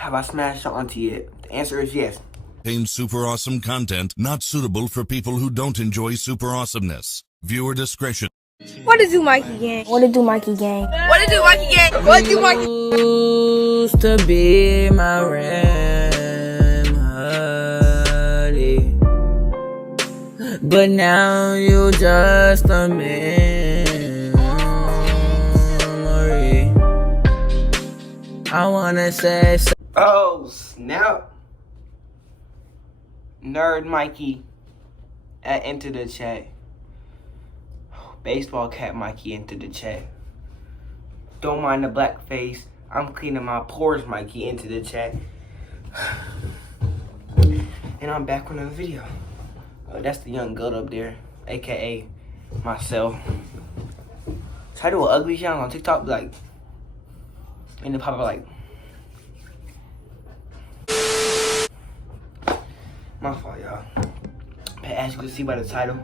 Have I smashed your auntie yet? The answer is yes. Super awesome content not suitable for people who don't enjoy super awesomeness. Viewer discretion. What it do, Mikey gang? What it do, Mikey gang? What it do, Mikey gang? What it do, Mikey? Used to be my remedy, but now you just a memory. I wanna say so. Oh, snap. Nerd Mikey entered the chat. Baseball cap Mikey entered the chat. Don't mind the black face. I'm cleaning my pores Mikey into the chat. And I'm back with another video. That's the young goat up there, aka myself. So I do an ugly shit on TikTok, like, and then pop up like, my fault, y'all. But as you can see by the title,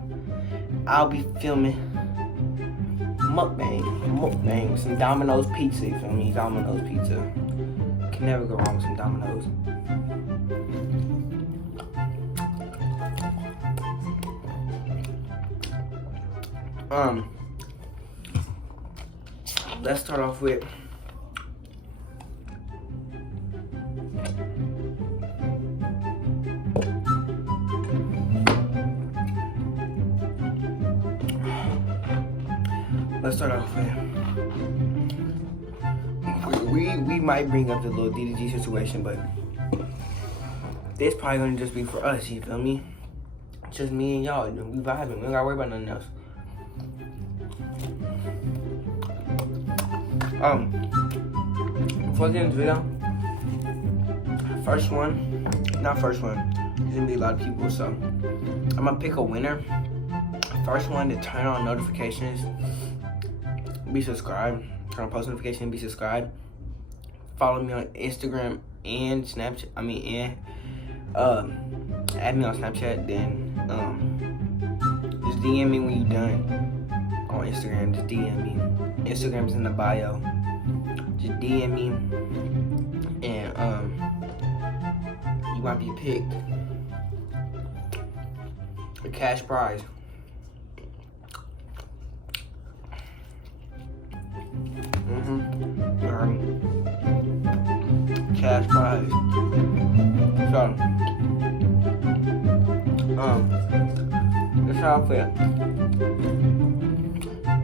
I'll be filming mukbang with some Domino's pizza. You feel me? Domino's pizza. Can never go wrong with some Domino's. Let's start off with we might bring up the little DDG situation, but this probably gonna just be for us, you feel me? Just me and y'all, we vibing, we don't gotta worry about nothing else. Before I get into the video, not first one, there's gonna be a lot of people, so I'm gonna pick a winner. First one to turn on notifications, be subscribed, turn on post notifications, be subscribed. Follow me on Instagram and Snapchat, add me on Snapchat, then just DM me when you're done on Instagram, just DM me. Instagram's in the bio. Just DM me and you might be picked. A cash prize. Cash prize. So, this how I feel.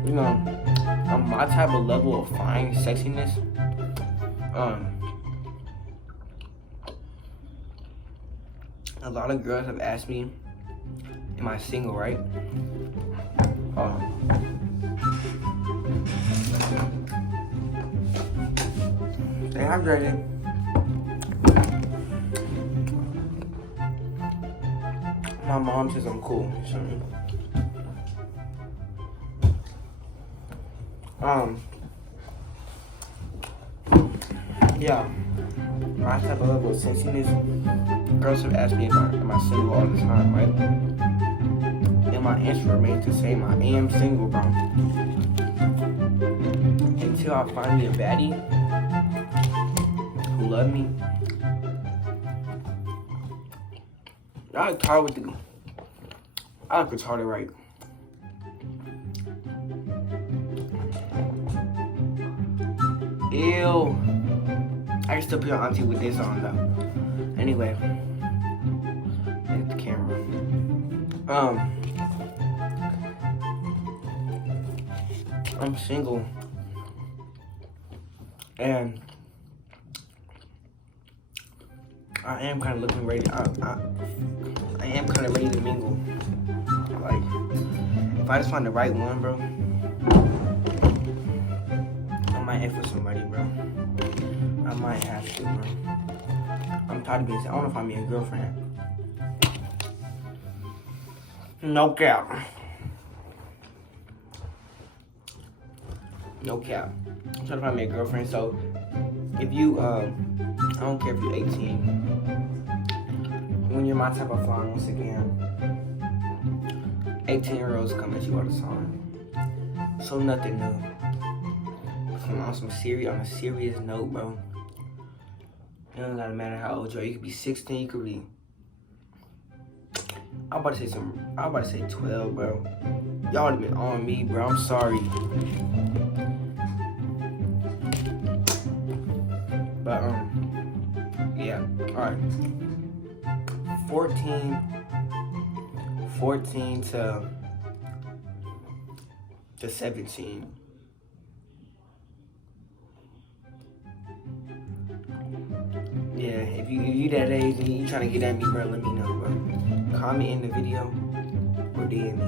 You know, my type of level of fine sexiness, a lot of girls have asked me, am I single, right? Stay hydrated. My mom says I'm cool. So, yeah, my type of level of sexiness, girls have asked me am I single all the time, right? And my answer remains the same. I am single, bro. Until I find me a baddie who love me. I like retarded right. Ew. I can still put your auntie with this on though. Anyway. Hit the camera. I'm single. And I am kind of looking ready. I am kind of ready to mingle. Like, if I just find the right one, bro, I might F with somebody, bro. I might have to, bro. I'm tired of being. I want to find me a girlfriend. No cap. No cap. I'm trying to find me a girlfriend. So, if you, I don't care if you're 18. When you're my type of fly, once again, 18-year-olds come at you all the time. So nothing new. On a serious note, bro. You don't gotta matter how old you are. You could be 16, you could be... I'm about to say 12, bro. Y'all have been on me, bro. I'm sorry. But, yeah. Alright. 14 to 17. Yeah, if you that age and you trying to get at me, bro, let me know, bro. Comment in the video or DM me.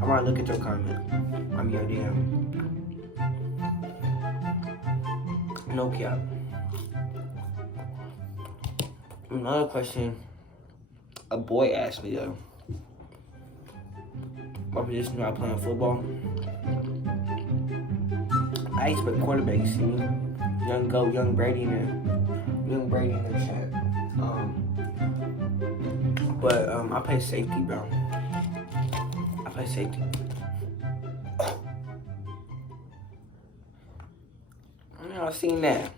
I might look at your comment. I'm your DM. No cap. Another question a boy asked me though. My position while playing football. I expect quarterback, you see me? Young GOAT, Young Brady in the chat. But I play safety, bro. I play safety. Y'all seen that?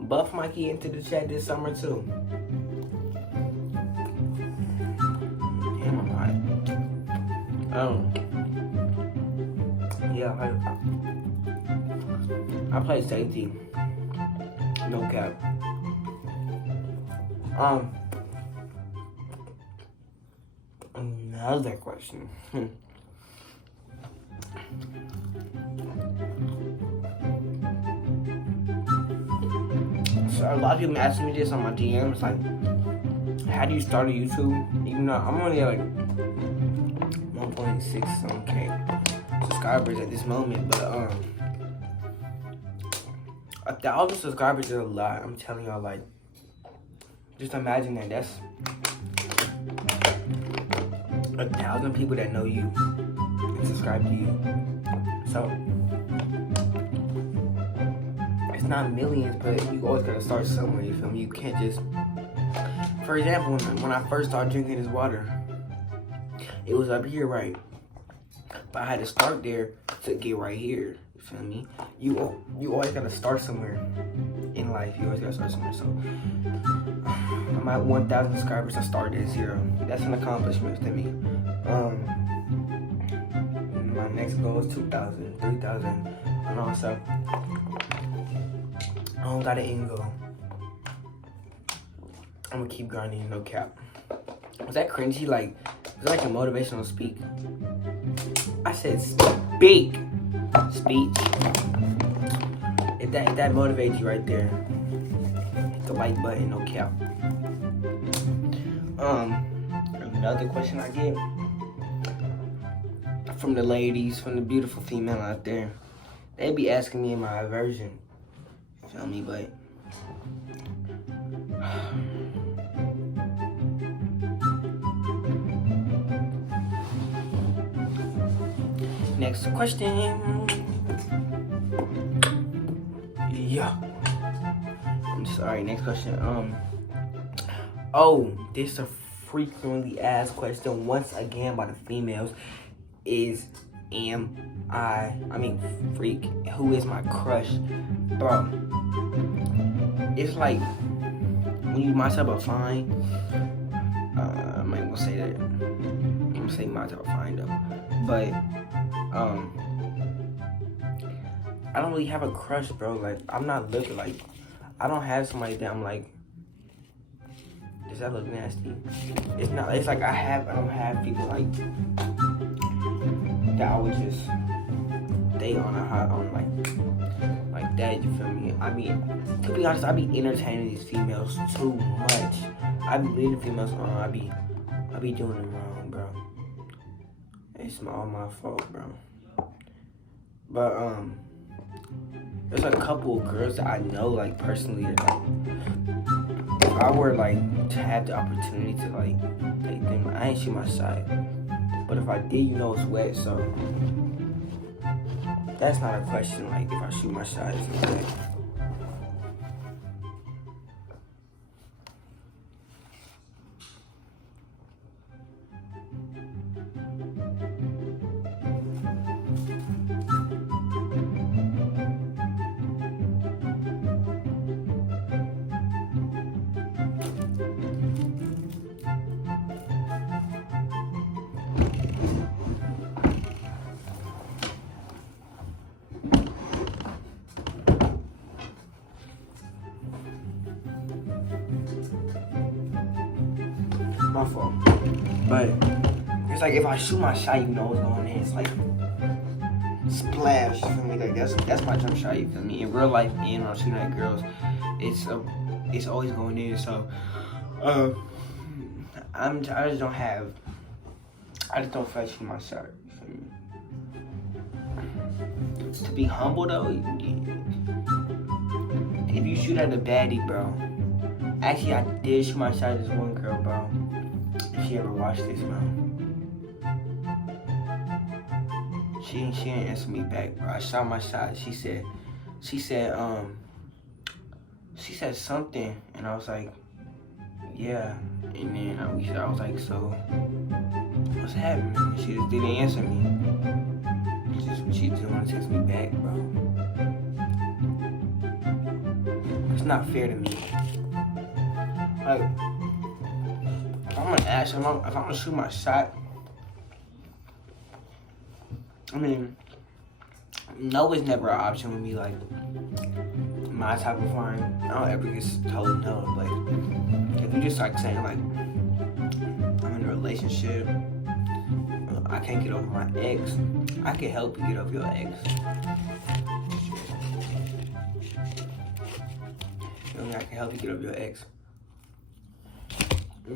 Buff Mikey into the chat this summer too. Damn, I'm hot. Yeah, I play safety. No cap. Another question. So a lot of people asking me this on my DMs, like, how do you start a YouTube? Even though I'm only at like 1.6 subscribers at this moment, but 1,000 subscribers is a lot. I'm telling y'all, like, just imagine that's 1,000 people that know you and subscribe to you. So it's not millions, but you always gotta start somewhere. You feel me? You can't just. For example, when I first started drinking this water, it was up here, right? But I had to start there to get right here. You feel me? You always gotta start somewhere in life. You always gotta start somewhere. So I'm at 1,000 subscribers. I started at 0. That's an accomplishment to me. My next goal is 2,000, 3,000, and also I don't got an end goal. I'm gonna keep grinding, no cap. Was that cringy? Like, was that like a motivational speak? I said speak. Speech. If that motivates you right there, hit the like button, no cap. Another question I get from the ladies, from the beautiful female out there, they be asking me in my version. Feel me, but next question. Yeah. I'm sorry, next question. Oh, this is a frequently asked question once again by the females is freak, who is my crush? Bro, it's like when you my type of fine, I'm not gonna say that. I'm gonna say my type of fine though. But I don't really have a crush, bro. Like, I'm not looking like, I don't have somebody that I'm like, does that look nasty? It's not. It's like I don't have people like that I would just date on a hot on like that. You feel me? I mean, to be honest, I be entertaining these females too much. I be leading females on. I be doing them wrong, bro. It's all my fault, bro. But there's a couple of girls that I know, like, personally, that, like, if I were like to have the opportunity to like take them, I ain't shoot my shot. But if I did, you know it's wet, so that's not a question. Like, if I shoot my shot, it's not wet. My fault. But it's like if I shoot my shot, you know what's going in. It's like splash. You feel me? Like that's my jump shot. You feel me? In real life, and when I'm shooting at girls, it's always going in. So I just don't have. I just don't feel like shooting my shot. You feel me? To be humble though, if you shoot at a baddie, bro. Actually, I did shoot my shot at this one girl, bro. If she ever watched this, bro. She didn't answer me back, bro. I shot my shot. She said something, and I was like, yeah. And then I was like, so what's happening? She just didn't answer me. She didn't want to text me back, bro. It's not fair to me. Like, if I'm gonna ask, if I'm gonna shoot my shot, I mean, no is never an option with me. Like, my type of flying, I don't ever get told no. But if you just like saying like, I'm in a relationship, I can't get over my ex, I can help you get over your ex. I can help you get over your ex.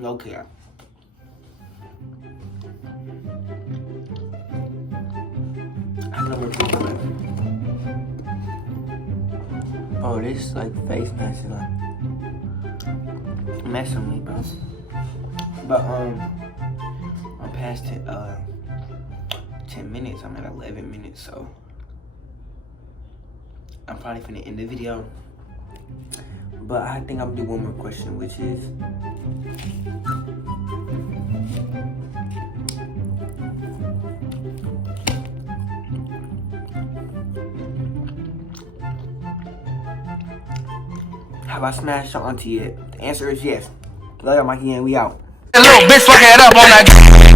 Okay. I know where people live. Oh, this like face mask is like messing with me, bro. But I'm past 10 minutes. I'm at 11 minutes, so I'm probably finna end the video. But I think I'm gonna do one more question, which is, have I smashed your auntie yet? The answer is yes. Love y'all, Mikey, and we out. Little bitch fucking it up on that.